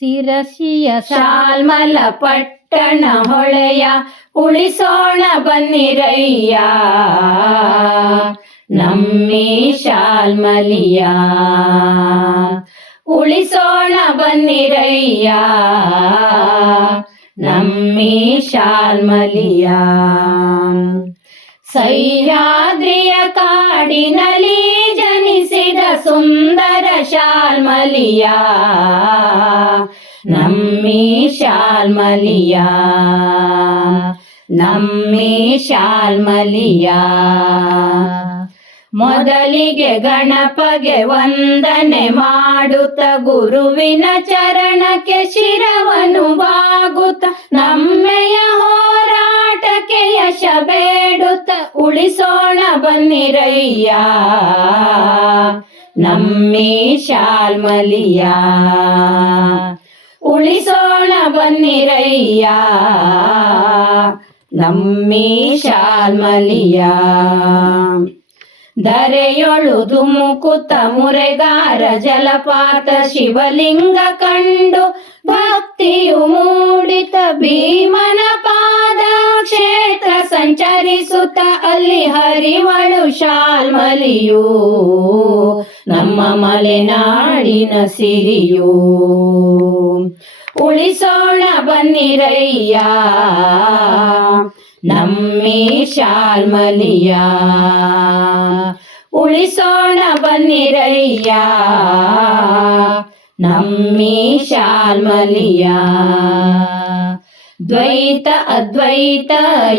ಶಿರಸಿಯ ಶಾಲ್ಮಲ ಪಟ್ಟಣ ಹೊಳೆಯ ಉಳಿಸೋಣ ಬನ್ನಿರಯ್ಯ ನಮ್ಮಿ ಶಾಲ್ಮಲಿಯ ಉಳಿಸೋಣ ಬನ್ನಿರಯ್ಯ ನಮ್ಮಿ ಶಾಲ್ಮಲಿಯ ಸಹ್ಯಾದ್ರಿಯ ಕಾಡಿನಲ್ಲಿ ಜನಿಸಿದ ಸುಂದರ ಶಾಲ್ಮಲಿಯ ನಮ್ಮಿ ಶಾಲ್ಮಲಿಯ ನಮ್ಮಿ ಶಾಲ್ಮಲಿಯ ಮೊದಲಿಗೆ ಗಣಪಗೆ ವಂದನೆ ಮಾಡುತ್ತ ಗುರುವಿನ ಚರಣಕ್ಕೆ ಶಿರವನ್ನು ಬಾಗುತ್ತ ನಮ್ಮೆಯ ಹೋರಾಟಕ್ಕೆ ಯಶ ಬೇಡುತ್ತ ಉಳಿಸೋಣ ಬನ್ನಿರಯ್ಯ ನಮ್ಮಿ ಶಾಲ್ಮಲಿಯ ಉಳಿಸೋಣ ಬನ್ನಿರಯ್ಯ ನಮ್ಮಿ ಶಾಲ್ಮಲಿಯ ಧರೆಯೊಳು ಧುಮುಕುತ ಮುರೆಗಾರ ಜಲಪಾತ ಶಿವಲಿಂಗ ಕಂಡು ಭಕ್ತಿಯು ಮೂಡಿತ ಭೀಮನ ಪಾದ ಕ್ಷೇತ್ರ ಸಂಚರಿಸುತ್ತ ಅಲ್ಲಿ ಹರಿವಳು ಶಾಲ್ಮಲಿಯು ನಮ್ಮ ಮಲೆನಾಡಿನ ಸಿರಿಯು ಉಳಿಸೋಣ ಬನ್ನಿರಯ್ಯ ನಮ್ಮಿ ಶಾಲ್ಮಲಿಯ ಉಳಿಸೋಣ ಬನ್ನಿರಯ್ಯ ನಮ್ಮಿ ಶಾಲ್ಮಲಿಯ ದ್ವೈತ ಅದ್ವೈತ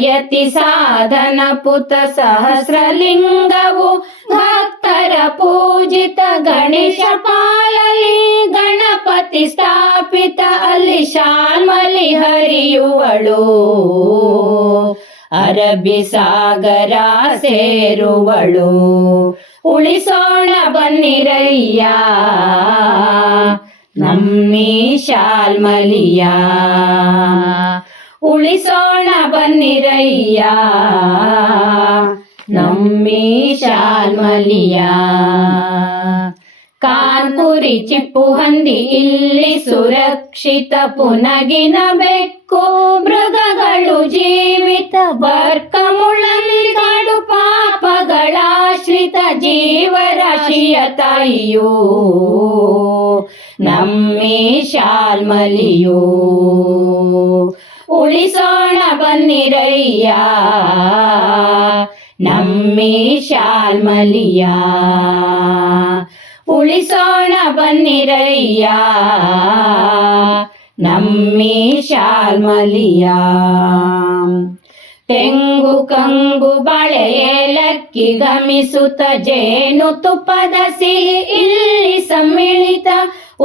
ಯತಿ ಸಾಧನ ಪುತ ಸಹಸ್ರಲಿಂಗವು ಭಕ್ತರ ಪೂಜಿತ ಗಣೇಶ ಪಾಲಲಿ ಗಣಪತಿ ಸ್ಥಾಪಿತ ಅಲ್ಲಿ ಶಾಲ್ಮಲಿ ಹರಿಯುವಳು ಅರಬ್ಬಿ ಸಾಗರ ಸೇರುವಳು ಉಳಿಸೋಣ ಬನ್ನಿರಯ್ಯ ನಮ್ಮಿ ಶಾಲ್ಮಲಿಯ ಉಳಿಸೋಣ ಬನ್ನಿರಯ್ಯ ನಮ್ಮಿ ಶಾಲ್ಮಲಿಯ ಕಾನ್ಪುರಿ ಚಿಪ್ಪು ಹಂದಿ ಇಲ್ಲಿ ಸುರಕ್ಷಿತ ಪುನಗಿನ ಬೆಕ್ಕು ಮೃಗಗಳು ಜೀವಿತ ಬರ್ಕ ಮುಳ್ಳಂದಿಗಳು ಪಾಪಗಳಾಶ್ರಿತ ಜೀವರಾಶಿಯ ತಾಯಿಯೋ ನಮ್ಮಿ ಶಾಲ್ಮಲಿಯೋ ಉಳಿಸೋಣ ಬನ್ನಿರಯ್ಯ ನಮ್ಮಿ ಶಾಲ್ಮಲಿಯ ಉಳಿಸೋಣ ಬನ್ನಿರಯ್ಯ ನಮ್ಮಿ ಶಾಲ್ಮಲಿಯ ತೆಂಗು ಕಂಗು ಬಳೆ ಏಲಕ್ಕಿ ಗಮಿಸುತ್ತ ಜೇನು ತುಪ್ಪದ ಸಿಹಿ ಇಲ್ಲಿ ಸಮ್ಮಿಳಿತ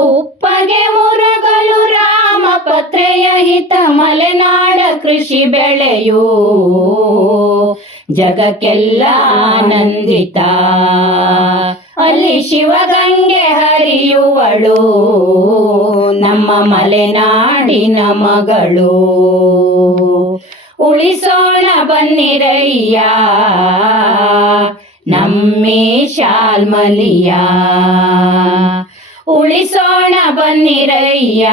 ಉಪ್ಪಗೆ ಮುರಗಲು ರಾಮಪತ್ರೆಯ ಹಿತ ಮಲೆನಾಡ ಕೃಷಿ ಬೆಳೆಯೋ ಜಗಕ್ಕೆಲ್ಲ ಆನಂದಿತ ಅಲ್ಲಿ ಶಿವಗಂಗೆ ಹರಿಯುವಳು ನಮ್ಮ ಮಲೆನಾಡಿನ ಮಗಳು ಉಳಿಸೋಣ ಬನ್ನಿರಯ್ಯ ನಮ್ಮಿ ಶಾಲ್ಮಲಿಯ ಉಳಿಸೋಣ ಬನ್ನಿರಯ್ಯ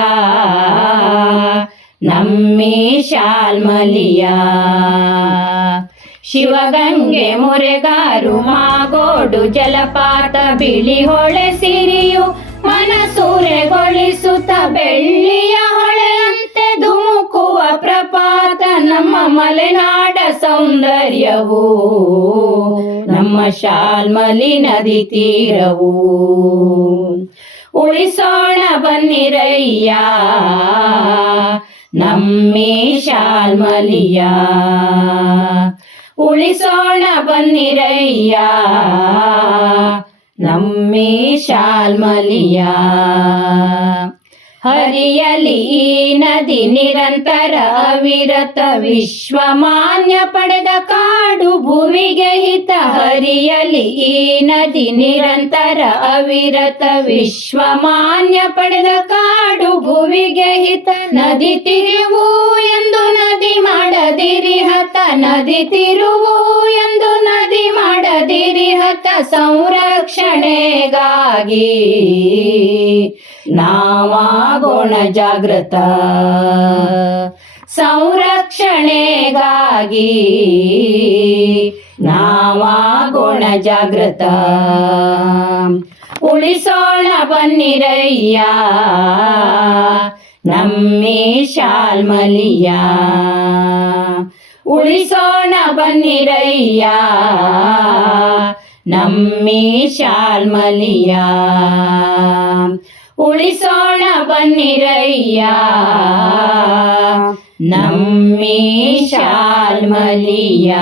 ನಮ್ಮಿ ಶಾಲ್ಮಲಿಯ ಶಿವಗಂಗೆ ಮುರೆಗಾರು ಮಾಗೋಡು ಜಲಪಾತ ಬಿಳಿ ಹೊಳೆ ಸಿರಿಯು ಮನಸೂರೆಗೊಳಿಸುತ್ತ ಬೆಳ್ಳಿಯ ಹೊಳೆಯಂತೆ ಧುಮುಕುವ ಪ್ರಪಾತ ನಮ್ಮ ಮಲೆನಾಡ ಸೌಂದರ್ಯವು ನಮ್ಮ ಶಾಲ್ಮಲಿ ನದಿ ತೀರವು ಉಳಿಸೋಣ ಬನ್ನಿರಯ್ಯ ನಮ್ಮಿ ಶಾಲ್ಮಲಿಯ ಉಳಿಸೋಣ ಬನ್ನಿರಯ್ಯ ನಮ್ಮಿ ಶಾಲ್ಮಲಿಯ ಹರಿಯಲಿ ಈ ನದಿ ನಿರಂತರ ಅವಿರತ ವಿಶ್ವಮಾನ್ಯ ಪಡೆದ ಕಾಡು ಭುವಿಗೆ ಹಿತ ಹರಿಯಲಿ ಈ ನದಿ ನಿರಂತರ ಅವಿರತ ವಿಶ್ವಮಾನ್ಯ ಪಡೆದ ಕಾಡು ಭುವಿಗೆ ಹಿತ ನದಿ ತಿರುವು ಎಂದು ನದಿ ಮಾಡದಿ ಮಾಡದಿರಿ ಹತ ನದಿ ತಿರುವು ಎಂದು ನದಿ ಮಾಡದಿರಿ ಹತ ಸಂರಕ್ಷಣೆಗಾಗಿ ನಾವಾಗೋಣ ಜಾಗೃತ ಸಂರಕ್ಷಣೆಗಾಗಿ ನಾವಾಗೋಣ ಜಾಗೃತ ಉಳಿಸೋಣ ಬನ್ನಿರಯ್ಯ ನಮ್ಮಿ ಶಾಲ್ಮಲಿಯ ಉಳಿಸೋಣ ಬನ್ನಿರಯ್ಯ ನಮ್ಮಿ ಶಾಲ್ಮಲಿಯ ಉಳಿಸೋಣ ಬನ್ನಿರಯ್ಯ ನಮ್ಮಿ ಶಾಲ್ಮಲಿಯ